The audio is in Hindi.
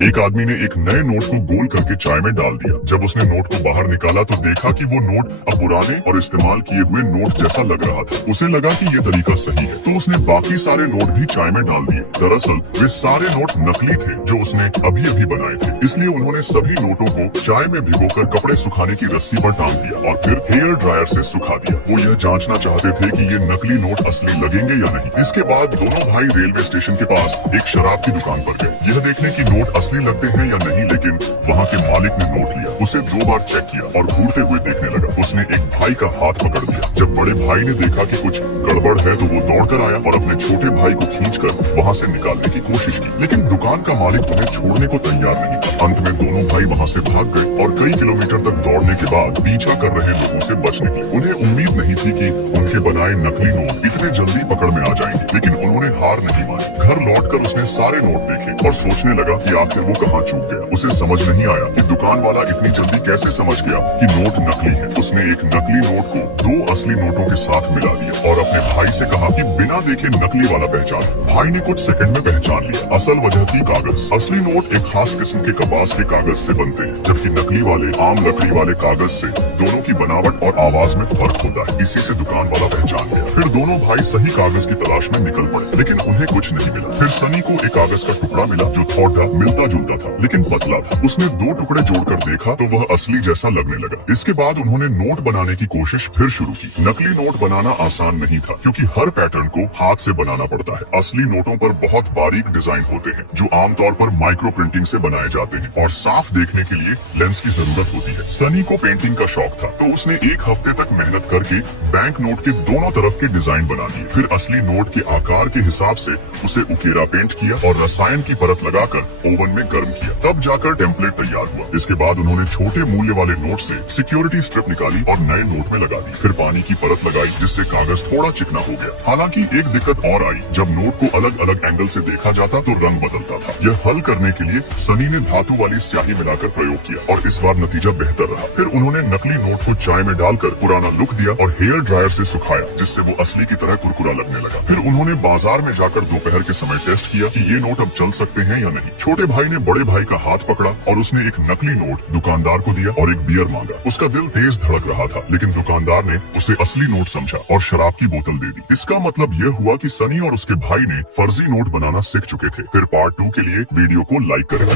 एक आदमी ने एक नए नोट को गोल करके चाय में डाल दिया। जब उसने नोट को बाहर निकाला तो देखा कि वो नोट अब पुराने और इस्तेमाल किए हुए नोट जैसा लग रहा था। उसे लगा कि ये तरीका सही है, तो उसने बाकी सारे नोट भी चाय में डाल दिए। दरअसल वे सारे नोट नकली थे जो उसने अभी अभी बनाए थे। इसलिए उन्होंने सभी नोटों को चाय में भिगोकर कपड़े सुखाने की रस्सी पर टांग दिया और फिर हेयर ड्रायर से सुखा दिया। वो यह जांचना चाहते थे कि ये नकली नोट असली लगेंगे या नहीं। इसके बाद दोनों भाई रेलवे स्टेशन के पास एक शराब की दुकान पर गए, यह देखने की नोट असली लगते हैं या नहीं। लेकिन वहाँ के मालिक ने नोट लिया, उसे 2 बार चेक किया और घूरते हुए देखने लगा। उसने एक भाई का हाथ पकड़ लिया। जब बड़े भाई ने देखा कि कुछ गड़बड़ है तो वो दौड़कर आया और अपने छोटे भाई को खींचकर वहाँ से निकालने की कोशिश की, लेकिन दुकान का मालिक उन्हें छोड़ने को तैयार नहीं था। अंत में दोनों भाई वहाँ से भाग गए और कई किलोमीटर तक दौड़ने के बाद पीछा कर रहे लोगों से बच निकले। उन्हें उम्मीद नहीं थी कि उनके बनाए नकली नोट इतने जल्दी पकड़ में आ जाएंगे, लेकिन उन्होंने हार नहीं मानी। घर लौटकर उसने सारे नोट देखे और सोचने लगा कि आखिर वो कहाँ चूक गया। उसे समझ नहीं आया कि दुकान वाला इतनी जल्दी कैसे समझ गया कि नोट नकली है। उसने एक नकली नोट को 2 असली नोटों के साथ मिला दिया और अपने भाई से कहा कि बिना देखे नकली वाला पहचान। भाई ने कुछ सेकंड में पहचान लिया। असल वजह थी कागज। असली नोट एक खास किस्म के कपास के कागज से बनते हैं, जबकि नकली वाले आम लकड़ी वाले कागज से। दोनों की बनावट और आवाज में फर्क होता है। इसी से दुकान वाला पहचान गया। फिर दोनों भाई सही कागज की तलाश में निकल पड़े, लेकिन उन्हें कुछ नहीं मिला। फिर सनी को एक कागज का टुकड़ा मिला जो थोड़ा मिलता जुलता था, लेकिन पतला था। उसने 2 टुकड़े जोड़कर देखा तो वह असली जैसा लगने लगा। इसके बाद उन्होंने नोट बनाने की कोशिश फिर शुरू की। नकली नोट बनाना आसान नहीं था, क्योंकि हर पैटर्न को हाथ से बनाना पड़ता है। असली नोटों पर बहुत बारीक डिजाइन होते हैं जो आमतौर पर माइक्रो प्रिंटिंग से बनाए जाते हैं और साफ देखने के लिए लेंस की जरूरत होती है। सनी को पेंटिंग का शौक था, तो उसने 1 हफ्ते तक मेहनत करके बैंक नोट के दोनों तरफ के डिजाइन बना दिए। फिर असली नोट के आकार के हिसाब से उसे उकेरा पेंट किया और रसायन की परत लगाकर ओवन में गर्म किया। तब जाकर टेम्पलेट तैयार हुआ। इसके बाद उन्होंने छोटे मूल्य वाले नोट से सिक्योरिटी स्ट्रिप निकाली और नए नोट में लगा दी। फिर पानी की परत लगाई जिससे कागज थोड़ा चिकना हो गया। हालांकि एक दिक्कत और आई, जब नोट को अलग अलग एंगल से देखा जाता तो रंग बदलता था। यह हल करने के लिए सनी ने धातु वाली स्याही मिलाकर प्रयोग किया और इस बार नतीजा बेहतर रहा। फिर उन्होंने नकली नोट को चाय में डालकर पुराना लुक दिया और हेयर ड्रायर से सुखाया, जिससे वो असली की तरह कुरकुरा लगने लगा। फिर उन्होंने बाजार में जाकर दोपहर के समय टेस्ट किया कि ये नोट अब चल सकते हैं या नहीं। छोटे भाई ने बड़े भाई का हाथ पकड़ा और उसने एक नकली नोट दुकानदार को दिया और एक बियर मांगा। उसका दिल तेज धड़क रहा था, लेकिन दुकानदार ने उसे असली नोट समझा और शराब की बोतल दे दी। इसका मतलब यह हुआ कि सनी और उसके भाई ने फर्जी नोट बनाना सीख चुके थे। फिर पार्ट 2 के लिए वीडियो को लाइक करें।